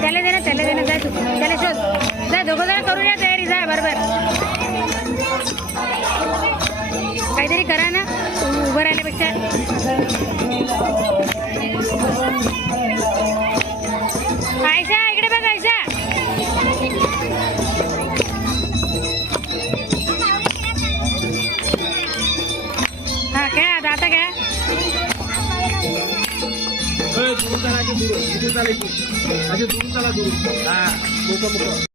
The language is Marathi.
त्याला देणं त्याला देणं जाय तू. त्याला शोध जाय दोघं जण करून या तयारी जाय बरोबर. काहीतरी करा ना उभं राहिल्यापेक्षा. आयशा इकडे बघ आयशा. দুরু তালা কি দুরু দুরু তালা কি আচ্ছা দুরু তালা হ্যাঁ মুখ মুখ